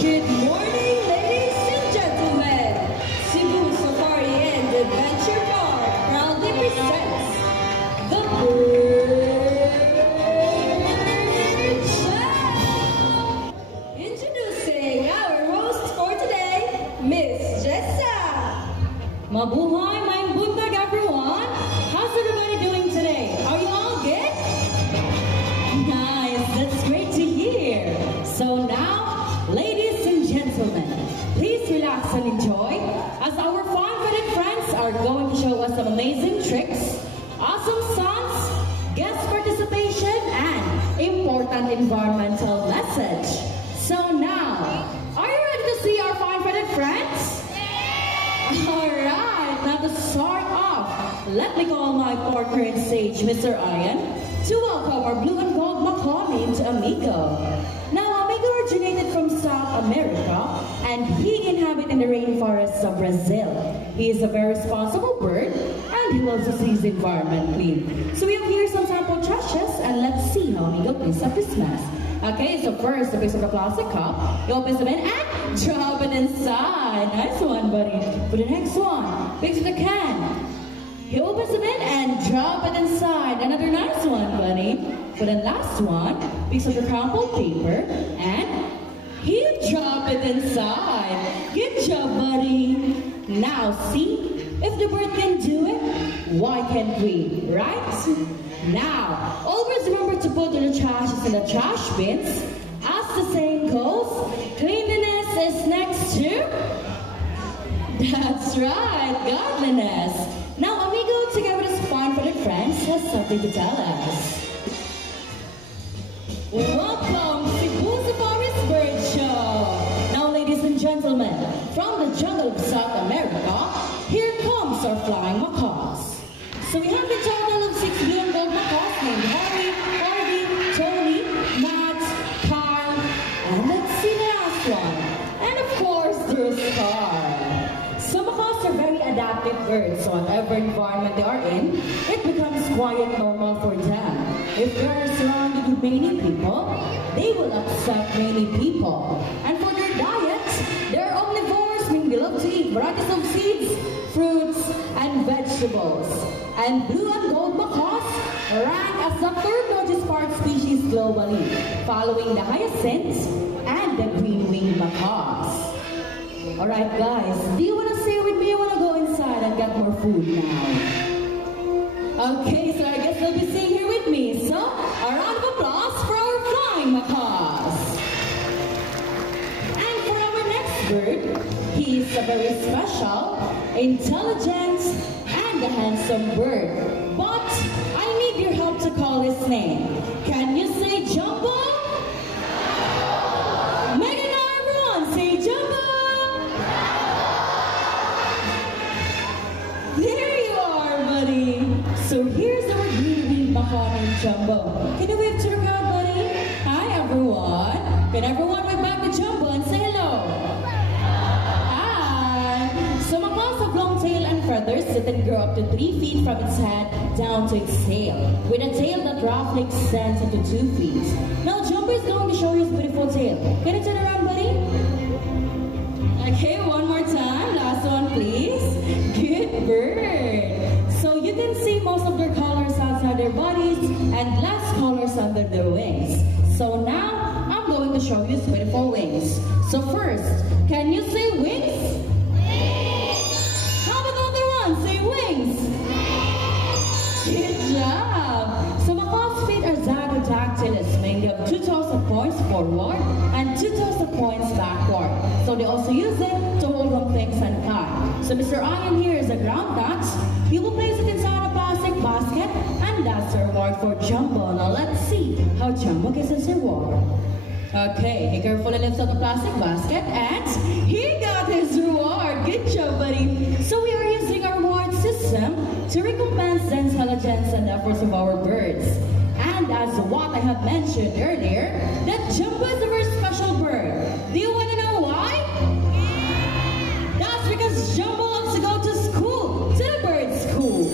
Good morning, ladies and gentlemen. Cebu Safari and Adventure Park proudly presents the Bird Show. Introducing our host for today, Miss Jessa. Mabuhay, my buntag everyone. How's everybody doing today? Are you all good? Nice, that's great to hear. So now, ladies and gentlemen, please relax and enjoy as our fun-footed friends are going to show us some amazing tricks, awesome songs, guest participation, and important environmental message. So now, are you ready to see our fun-footed friends? Alright, now to start off, let me call my partner in stage, Mr. Ian, to welcome our blue and gold macaw named Amigo. Now, Amigo originated from South America, and he inhabits in the rainforests of Brazil. He is a very responsible bird, and he loves to see his environment clean. So we have here some sample trashes, and let's see how Amigo cleans up his mess. Okay, so first, the piece of the plastic cup, he opens them in and drop it inside. Nice one, buddy. For the next one, picks of the can. He opens them in and drop it inside. Another nice one, buddy. For the last one, picks up the crumpled paper and he drop it inside. Good job, buddy. Now, see? If the bird can do it, why can't we, right? Now, always remember to put the trash in the trash bins. As the saying goes, cleanliness is next to... That's right, godliness. Now, Amigo, together with his fun-footed friends, has something to tell us. Welcome to Cebu Safari's Bird Show. Now, ladies and gentlemen, from the jungle of South America, here comes our flying macaws. So we have a total of 6 blue and gold macaws named Harry, Harvey, Tony, Matt, Carl, and let's see the last one. And of course, there's Carl. Some macaws are very adaptive birds, so whatever environment they are in, it becomes quite normal for them. If they are surrounded with many people, they will accept many people. And for their diet, they are omnivores, meaning they love to eat varieties of seeds, fruits, and vegetables. And blue and gold macaws rank as the third largest parrot species globally, following the hyacinths and the green-winged macaws. Alright guys, do you want to stay with me or want to go inside and get more food now? Okay, so I guess you'll be staying here with me. So, a round of applause for our flying macaws. And for our next bird, he is a very special, intelligent, and a handsome bird. But I need your help to call his name. Can you say Jumbo? Make it now, everyone. Say Jumbo. There you are, buddy. So here's our green-winged macaw named Jumbo. Can you wave to the crowd, buddy? Hi, everyone. Can everyone wave back to Jumbo and say hello? So macaws have long tail and feathers that can grow up to 3 feet from its head down to its tail, with a tail that roughly extends up to 2 feet. Now Jumbo is going to show you his beautiful tail. Can you turn around, buddy? Okay, one more time. Last one, please. Good bird. So you can see most of their colors outside their bodies and less colors under their wings. So now I'm going to show you his beautiful wings. So first, can you say wings? Say wings! Good job! So macaws' feet are zygodactylous, meaning they have 2 toes that points forward and 2 toes that points backward. So they also use it to hold on things and climb. So Mr. Ian here is a groundnut. He will place it inside a plastic basket, and that's the reward for Jumbo. Now let's see how Jumbo gets his reward. Okay, he carefully lifts up the plastic basket and he got his reward. Good job, buddy. So we are using our reward system to recompense the intelligence and efforts of our birds. And as what I have mentioned earlier, that Jumbo is a very special bird. Do you want to know why? That's because Jumbo loves to go to school, to the bird school.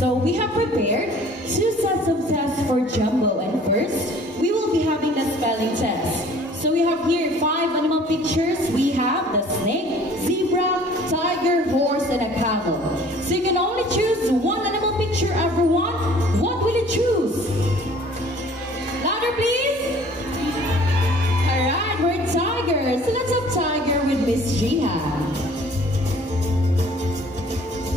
So we have prepared 2 sets of tests for Jumbo. And first, we will be having the spelling test. So we have here 5 animal pictures. We have the snake, zebra, tiger, horse, and a camel. So you can only choose one animal picture, everyone. What will you choose? Louder, please. All right, we're tiger. So let's have tiger with Miss Jihan.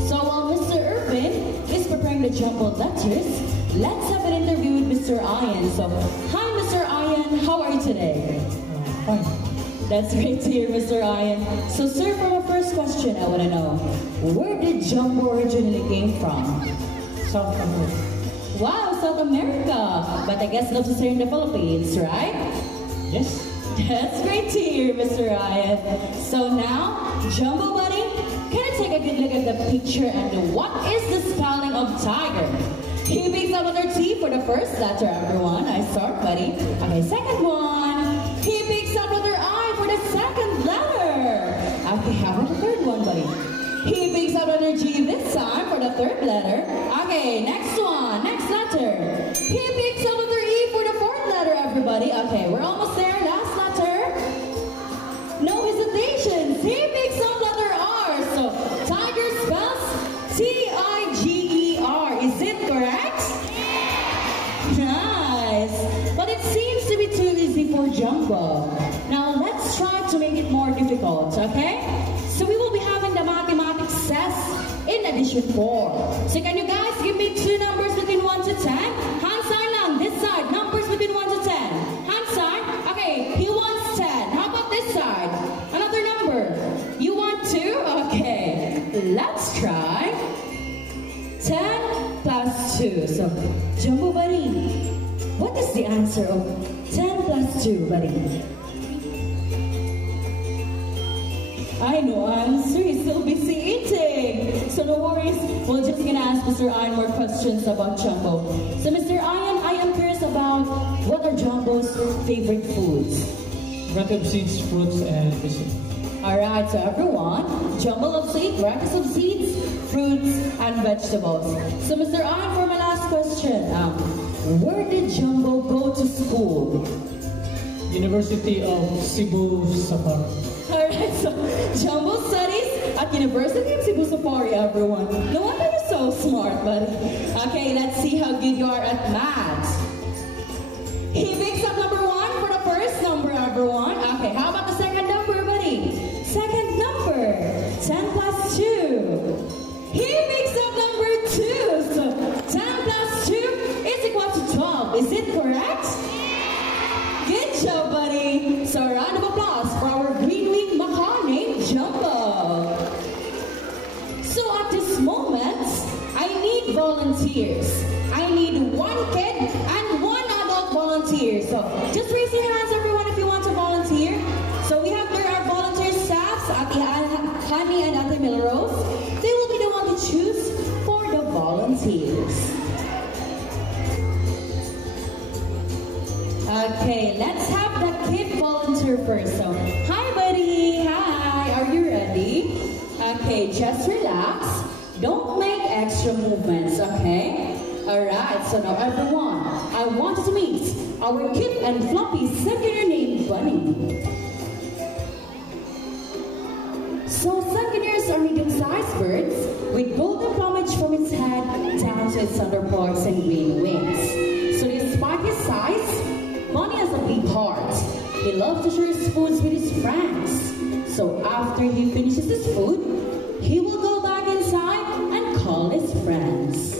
So while Mr. Irvin is preparing the jumbled letters, let's have an interview with Mr. Ian. So, hi Mr. Ian, how are you today? Fine. That's great to hear, Mr. Ian. So sir, for our first question, I want to know, where did Jumbo originally came from? South America. Wow, South America. But I guess not just here in the Philippines, right? Yes. That's great to hear, Mr. Ian. So now, Jumbo buddy, can I take a good look at the picture and what is the spelling of tiger? He picks up letter T for the first letter, everyone. Nice start, buddy. Okay, second one. He picks up letter I for the second letter. Okay, how about the third one, buddy? He picks up letter G this time for the third letter. Okay, next one, next letter. He picks up letter E for the fourth letter, everybody. Okay, we're almost there. Last letter. No hesitations. He picks up letter R. So, tiger spells T-I-G-E-R. Is it correct? Nice. But it seems to be too easy for Jumbo. Now, let's try to make it more difficult, okay? So, we will be having the mathematics test in addition 4. So, can you guys give me 2 numbers between 1 to 10? Hand sign lang. This side, numbers between 1 to 10. Hand sign. Okay, he wants 10. How about this side? Another number. You want 2? Okay. Let's try 10 plus 2. So, Jumbo buddy, what is the answer of 10 plus 2, buddy? I know answer. He's still busy eating. So no worries. We're just gonna ask Mr. Ian more questions about Jumbo. So Mr. Ian, I am curious about what are Jumbo's favorite foods? Variety of seeds, fruits, and vegetables. Alright, so everyone, Jumbo loves to eat varieties of seeds, fruits, and vegetables. So Mr. Ian, for my last question, where did Jumbo go to school? University of Cebu Safari. Alright, so Jumbo studies at University of Cebu Safari, everyone. No wonder you're so smart, buddy. Okay, let's see how good you are at math. He picks up number 1 for the first number, everyone. Okay, how about the second number, buddy? Second number, 10 plus 2. He picks up number 2. So 10 plus 2 is equal to 12. Is it correct? Good job, buddy. So a round of applause for our green wing macaw named Jumbo. So at this moment, I need volunteers. I need 1 kid and 1 adult volunteer. So just raise your hands, everyone, if you want to volunteer. So we have there our volunteer staffs, Ate Honey and Ate Milrose. They will be the one to choose for the volunteers. Okay, let's have the kid volunteer first. So, hi buddy, hi, are you ready? Okay, just relax. Don't make extra movements, okay? Alright, so now everyone, I want you to meet our cute and fluffy second named Bunny. So Sunconers are medium-sized birds with golden plumage from its head down to its underparts and green wings. So despite his size, Bunny has a big heart. He loves to share his foods with his friends. So after he finishes his food, he will go back inside and call his friends.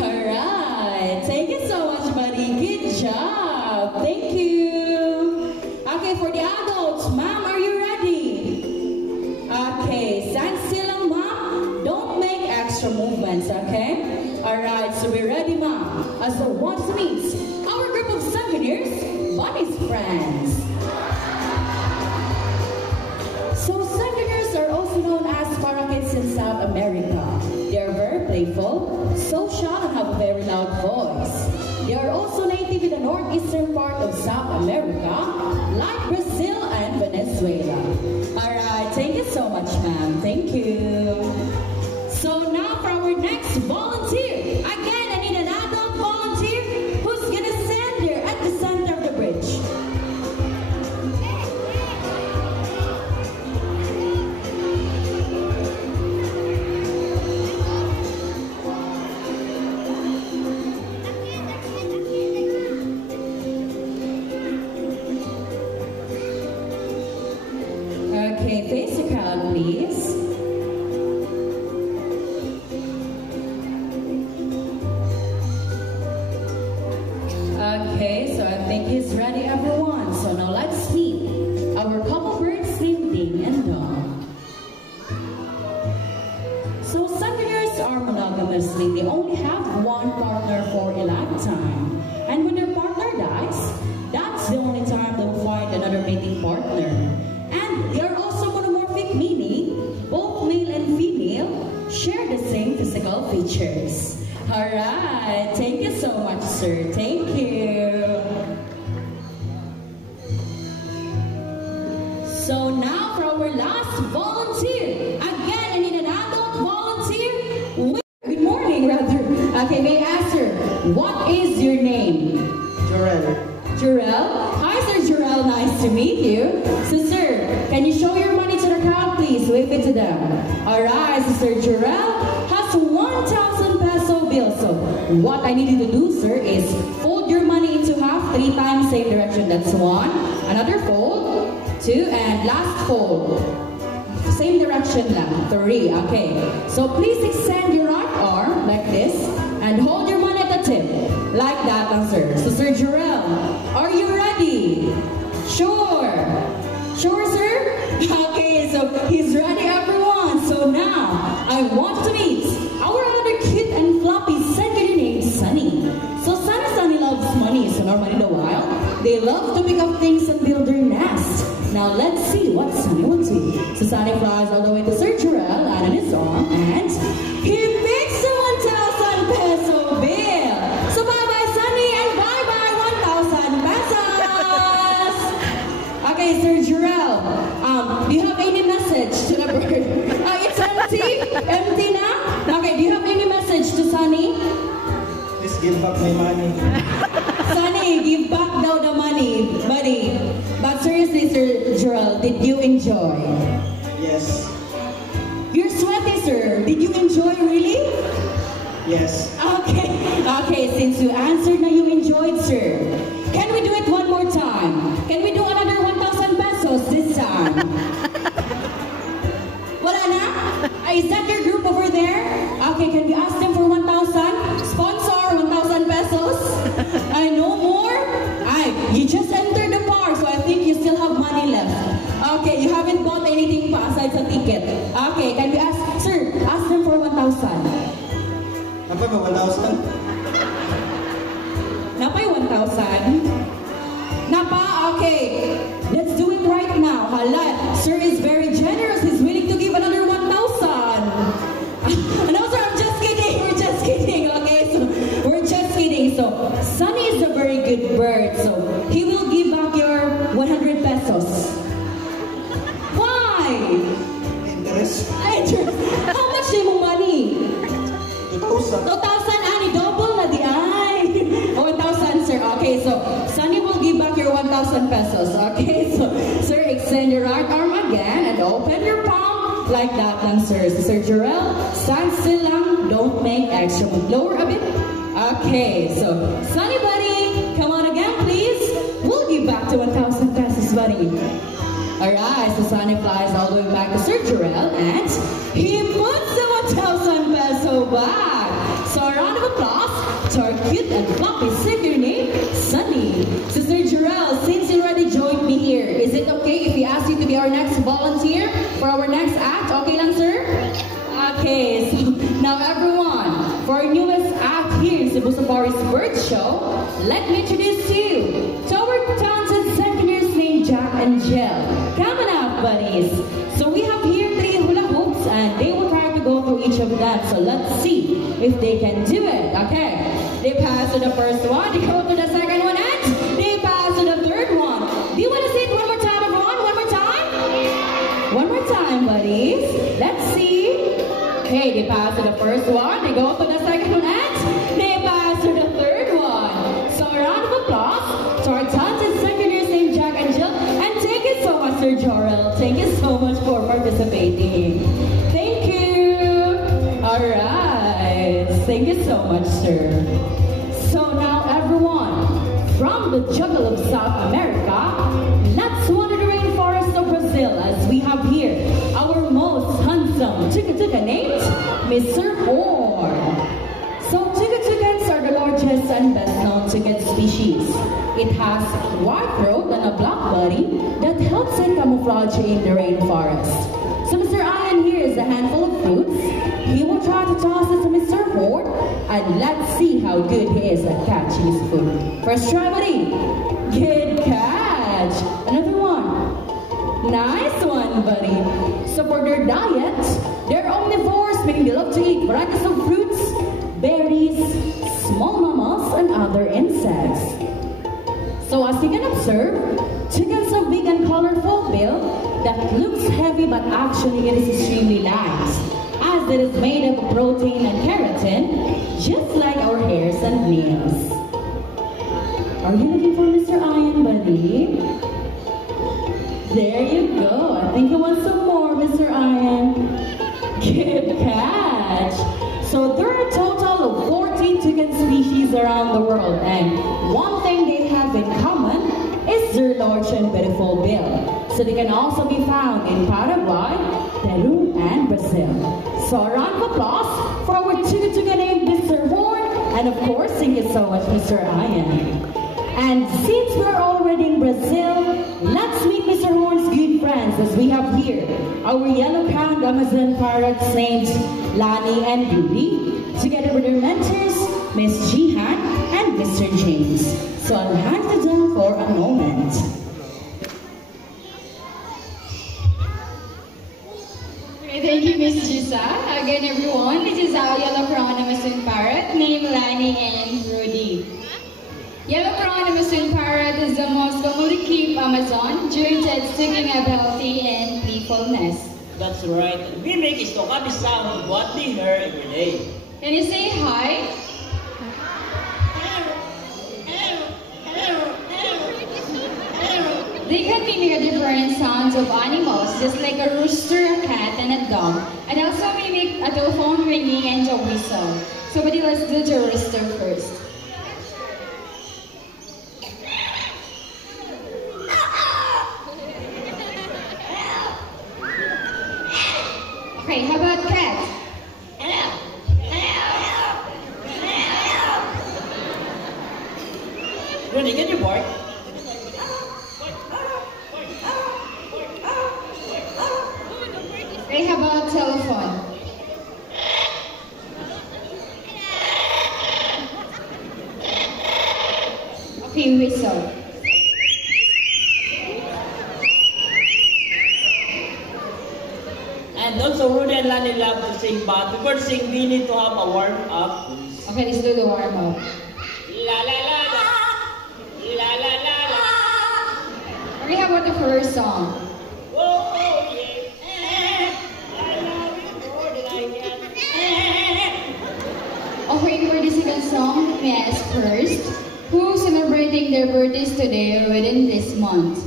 Alright, thank you so much, buddy. Good job. Thank you. Okay, for the adults, ma'am, are you ready? Okay, stand still lang, ma'am. Don't make extra movements, okay? Alright, so we're ready, ma'am. As the ones to meet our group of Sunconers, Bunny's friends. So Sunconers are also known as parakeets in South America. They are very playful, social, and have a very loud voice. They are also native in the northeastern part of South America, like Brazil and Venezuela. Alright, thank you so much, ma'am. Thank you. So now for our next volunteer. Again, I need an adult volunteer please. Okay, so I think he's ready, everyone. So now let's meet our couple birds named Ding and Dong. So Southerners are monogamous, they only have one partner for a lifetime. And when their partner dies, that's the only time they'll find another mating partner. And they are also monomorphic, meaning both male and female share the same physical features. Alright, thank you so much, sir. Thank you. So now for our last volunteer. Again, I need an adult volunteer. Good morning, rather. Okay, may I ask her, what is your name? Jorel. Jorel? Hi, Sir Jorel. Nice to meet you. So, sir, can you show your money to the crowd, please? Wave it to them. Alright, so Sir Jorel has 1,000 peso bill. So, what I need you to do, sir, is fold your money into half 3 times, same direction. That's 1. Another fold. 2. And last fold. Same direction lang. 3. Okay. So, please extend your right arm like this and hold your money at the tip. Like that, sir. So, Sir Jorel, are you ready? Sure. Sure, sir? Okay, so he's ready, everyone. So now, I want to meet our other cute and floppy second named Sunny. So Sunny loves money, so normally in the wild, they love to pick up things and build their nest. Now let's see what Sunny will do. So Sunny flies all the way to Sir Jorel, and on his arm, and he picks a 1,000 peso bill. So bye-bye, Sunny, and bye-bye, 1,000 pesos. Okay, Sir Jorel, do you have any message to the bird? It's empty? Empty na? Okay, do you have any message to Sunny? Please give back my money. Sunny, give back now the money, buddy. But seriously, Sir Jorel, did you enjoy? Yes. You're sweaty, sir. Did you enjoy, really? Yes. Okay, since you answered na you enjoyed, sir. Can we do it one more time? Can we do another 1,000 pesos this time? Wala na? Is that your group over there? Okay, can we ask them for 1,000? Sponsor, 1,000 pesos? I no more? You just entered the bar, so I think you still have money left. Okay, you haven't bought anything pa aside sa ticket. Okay, can we ask, sir, ask them for 1,000. Apa ba 1,000? Napay 1,000? Napa? Okay. Let's do it right now. Hala, sir is very generous. He's willing to give another 1,000. No, sir, I'm just kidding. We're just kidding. Okay, so we're just kidding. So Sunny is a very good bird. So he will give back your 100 pesos. Why? Interest. How much is mo money? 2,000. 2,000, ani double na di ay. 1,000, sir. Okay, so Sunny will give back your 1,000 pesos. Okay, so sir, extend your right arm again and open your palm like that lang, sir. So, Sir Jorel, stand still lang. Don't make extra. Lower a bit. Okay, so Sunny buddy, come on again, please. We'll give back to 1,000 pesos, buddy. Alright, so Sunny flies all the way back to Sir Jorel and he puts the 1,000 peso back. So a round of applause to our cute and floppy singer named Sunny. So Sir Jorel, since you already joined me here, is it okay if we ask you to be our next volunteer for our next act? Okay lang, sir? Okay, so now everyone, for our newest act here in Cebu Safari's Bird Show, let me introduce you to our talented seconders named Jack and Jill. Come on out, buddies. So we have here 3 hula hoops and they will try to go through each of them. So let's see if they can do it. Okay, they pass to the first one, they go to the second one, and they pass to the third one. Do you want to see it one more time, everyone? One more time? One more time, buddies. Let's see. Okay, they pass to the first one, they go to the second one, and they pass to the third one. So a round of applause to our talented seconders named Jack and Jill. And thank you so much, Sir Jorel. Thank you so much for participating. Thank you. Alright. Thank you so much, sir. So now everyone, from the jungle of South America, let's wander the rainforest of Brazil as we have here our most Mr. Horn. So tugu-tugans are the largest and best known tugad species. It has white throat and a black body that helps it camouflage in the rainforest. So Mr. Ian here is a handful of fruits. He will try to toss it to Mr. Horn, and let's see how good he is at catching his food. First try, buddy. Good catch. Another one. Nice one, buddy. So for their diet, they're omnivores, meaning they love to eat varieties of fruits, berries, small mammals, and other insects. So as you can observe, chickens have big and colorful bill that looks heavy but actually it is extremely light, as it is made of protein and keratin, just like our hairs and nails. Are you looking for Mr. Ian, buddy? There you go. I think you want some more, Mr. Ian. Good catch. So there are a total of 14 chicken species around the world, and one thing they have in common is their large and beautiful bill. So they can also be found in Paraguay, Peru, and Brazil. So a round of applause for our tugu-tuga named Mr. Horn, and of course, thank you so much, Mr. Ian. And since we're already in Brazil, let's meet Mr. Horn's good friends as we have here our yellow-crowned Amazon parrots named Lani and Rudy, together with their mentors, Miss Jihan and Mr. James. So I'll hand it down for a moment. Okay, thank you, Miss Jisa. Again, everyone, this is our yellow-crowned Amazon parrot named Lani and Rudy. Yellow-crowned Amazon parrot is the most commonly kept Amazon due to its singing ability and playfulness. That's right. And we make is to copy sound what they hear every day. Can you say hi? They can mimic different sounds of animals, just like a rooster, a cat, and a dog. And also mimic a telephone ringing and a whistle. So, buddy, let's do the rooster first. Okay, how about cat? Rudy, can you bark? Okay, how about telephone? Okay, whistle. And also, Rudy and Lani love to sing, but before to sing, we need to have a warm-up. Okay, let's do the warm-up. La la la la. La la la la. Okay, how about the first song? Oh, yeah. I love you more than I can. Okay, for the second song, may I ask first, who's celebrating their birthdays today or within this month?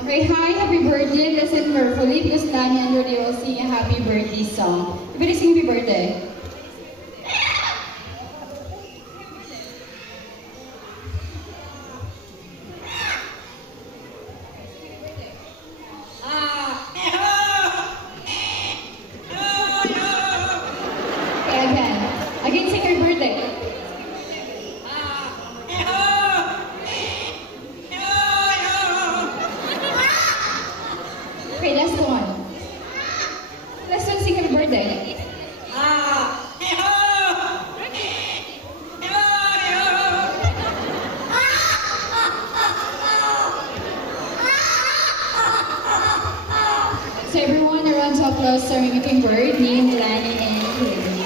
Okay, hi, happy birthday. Listen carefully because Lani and Rudy will sing a happy birthday song. Everybody sing happy birthday. Okay, again. Again, sing happy birthday. Okay, last one. Last one, sing happy birthday. So everyone, a round of applause for mimicking bird named Lani and Rudy.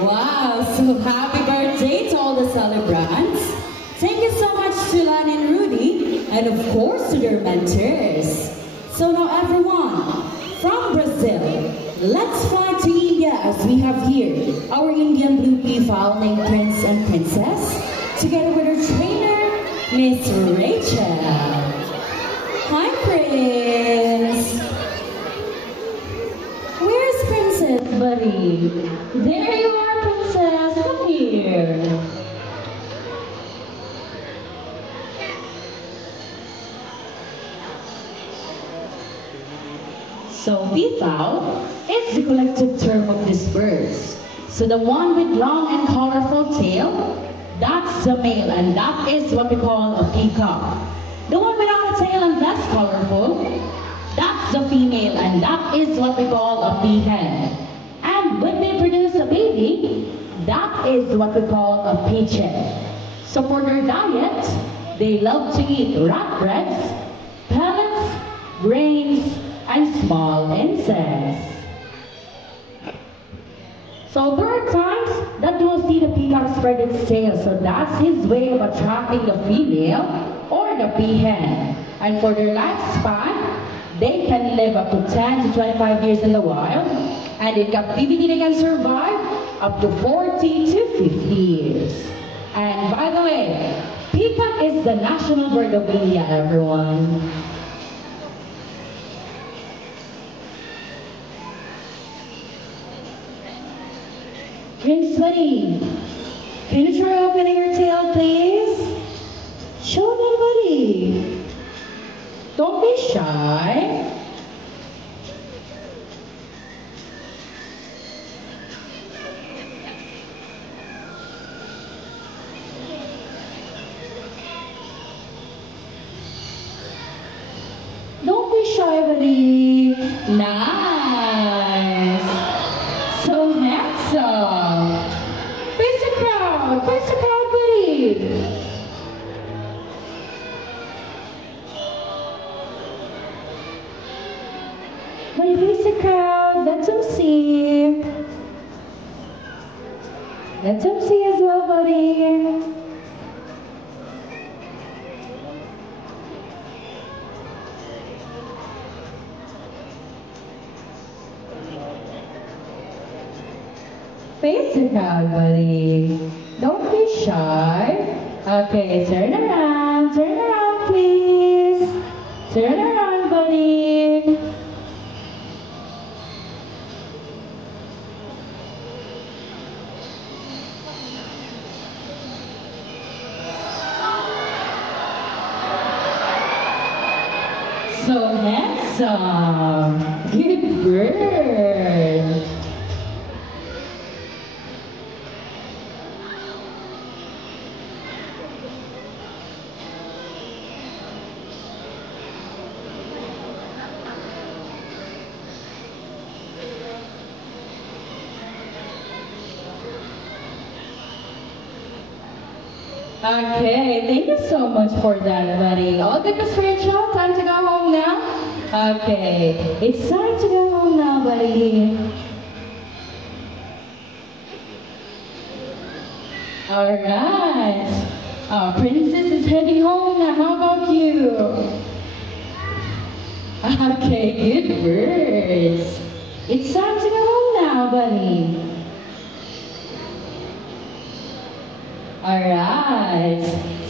Wow, so happy birthday to all the celebrants. Thank you so much to Lani and Rudy, and of course to their mentors. So now everyone, from Brazil, let's fly to India as we have here our Indian blue peafowl named Prince and Princess, together with her trainer, Miss Rachel. Hi, Prince. Where's Princess, buddy? There you are, Princess. Come here. So peafowl is the collective term of these birds. So the one with long and colorful tail, that's the male, and that is what we call a peacock. The one without a tail and less colorful, that's the female, and that is what we call a peahen. And when they produce a baby, that is what we call a pigeon. So for their diet, they love to eat ratbreads, pellets, grains, and small insects. So there are times that you will see the peacock spread its tail, so that's his way of attracting the female or the peahen. And for their lifespan, they can live up to 10 to 25 years in the wild, and in captivity they can survive up to 40 to 50 years. And by the way, peacock is the national bird of India, everyone. Prince Buddy, can you try opening your tail, please? Show me, buddy. Don't be shy. Don't be shy, buddy. Nice. So handsome. Face the crowd, buddy. Buddy, face the crowd. Let them see. Let them see as well, buddy. Face the crowd, buddy. Don't be shy. Okay, turn around, please. Turn around, buddy. So handsome. Good bird. Okay, thank you so much for that, buddy. All good, Miss Rachel? Time to go home now? Okay, it's time to go home now, buddy. Alright. Princess is heading home now. How about you? Okay, good words. It's time to go home now, buddy. Alright,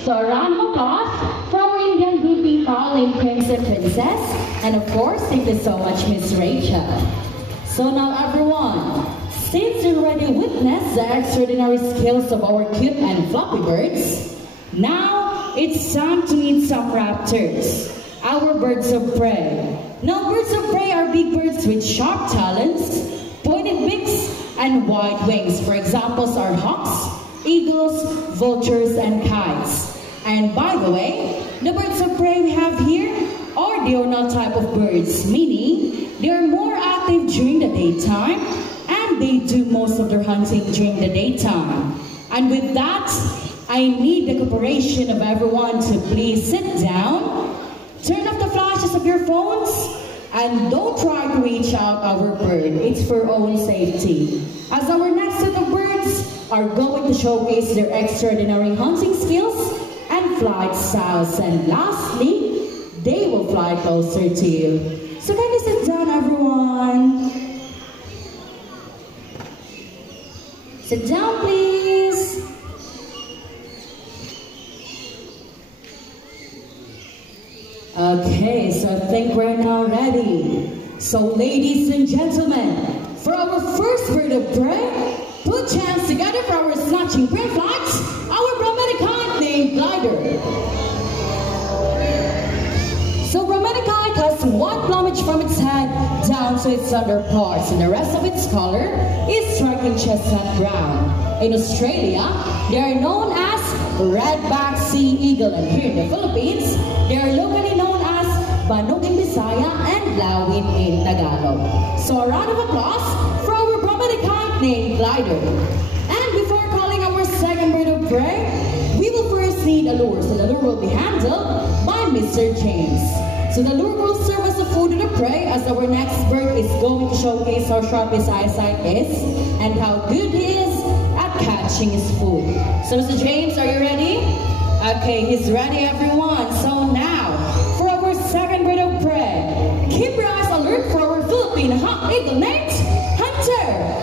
so a round of applause for our Indian blue peafowl named Prince and Princess, and of course, thank you so much, Miss Rachel. So now everyone, since you already witnessed the extraordinary skills of our cute and fluffy birds, now it's time to meet some raptors, our birds of prey. Now birds of prey are big birds with sharp talons, pointed beaks, and wide wings. For examples are hawks, eagles, vultures, and kites. And by the way, the birds of prey we have here are diurnal type of birds, meaning they are more active during the daytime and they do most of their hunting during the daytime. And with that, I need the cooperation of everyone to please sit down, turn off the flashes of your phones, and don't try to reach out our bird. It's for our own safety. As our next set of birds are going to showcase their extraordinary hunting skills and flight styles. And lastly, they will fly closer to you. So can you sit down, everyone? Sit down, please. Okay, so I think we're now ready. So ladies and gentlemen, for our first bird of prey, put your hands together for our snatching prey flight, our Brahmaticite named Glider. So Brahmaticite has white plumage from its head down to its underparts, and the rest of its color is striking chestnut brown. In Australia, they are known as red-backed sea eagle, and here in the Philippines, they are locally known as Banog in Bisaya and Lawin in Tagalog. So a round of applause for our Brahmanicant named Glider. And before calling our second bird of prey, we will first need a lure. So the lure will be handled by Mr. James. So the lure will serve as the food of the prey, as our next bird is going to showcase how sharp his eyesight is and how good he is at catching his food. So Mr. James, are you ready? Okay, he's ready, everyone. So now, for our second bird of prey, keep your eyes alert for our Philippine hawk eagle named Hunter.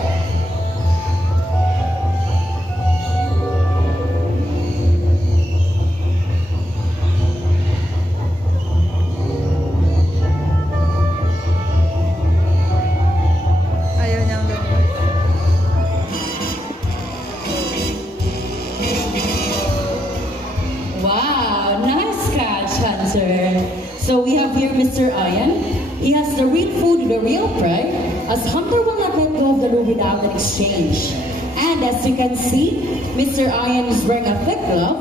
So we have here Mr. Ian. He has the real food, the real prey, as Hunter will not let go of the lure without an exchange. And as you can see, Mr. Ian is wearing a thick glove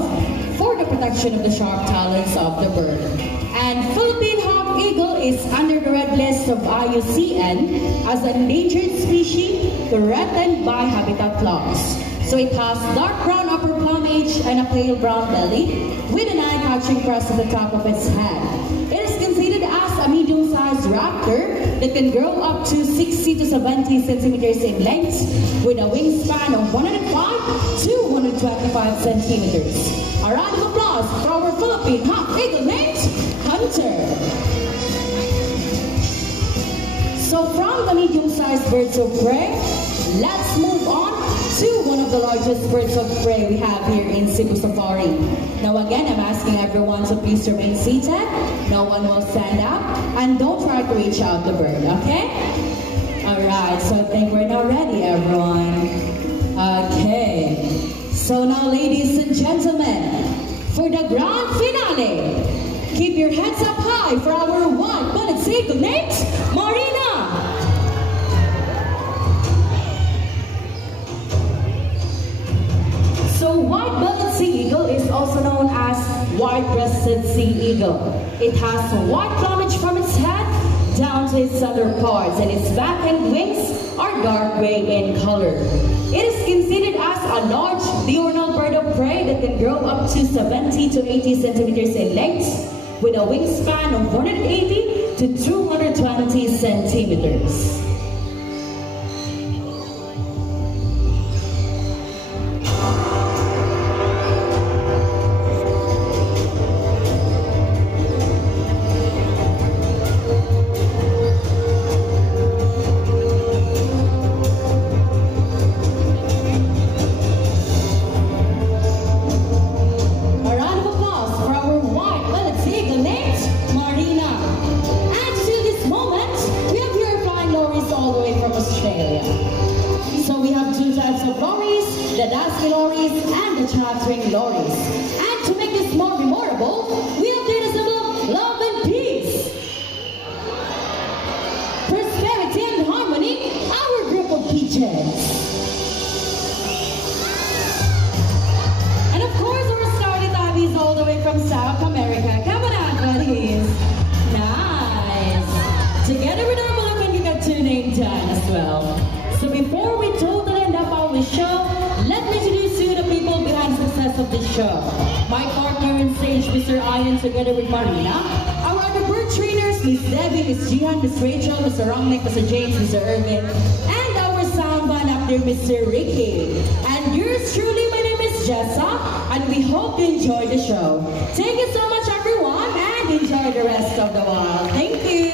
for the protection of the sharp talons of the bird. And Philippine hawk eagle is under the red list of IUCN as an endangered species threatened by habitat loss. So it has dark brown upper plumage and a pale brown belly with an eye-catching crest at the top of its head. It is considered as a medium-sized raptor that can grow up to 60 to 70 centimeters in length with a wingspan of 105 to 125 centimeters. A round of applause for our Philippine hawk eagle named Hunter. So from the medium-sized birds of prey, let's move on to one of the largest birds of prey we have here in Cebu Safari. Now again, I'm asking everyone to please remain seated. No one will stand up, and don't try to reach out the bird, okay? Alright, so I think we're now ready, everyone. Okay, so now ladies and gentlemen, for the grand finale, keep your heads up high for our white-bellied eagle named Marina. So white-bellied sea eagle is also known as white-breasted sea eagle. It has white plumage from its head down to its underparts, and its back and wings are dark gray in color. It is considered as a large diurnal bird of prey that can grow up to 70 to 80 centimeters in length with a wingspan of 180 to 220 centimeters. Together with Marina, our other bird trainers, Miss Debbie, Miss Jihan, Miss Rachel, Mr. Rongnick, Mr. James, Mr. Irvin, and our sound man up there, Mr. Ricky. And yours truly, my name is Jessa, and we hope you enjoy the show. Thank you so much, everyone, and enjoy the rest of the while. Thank you.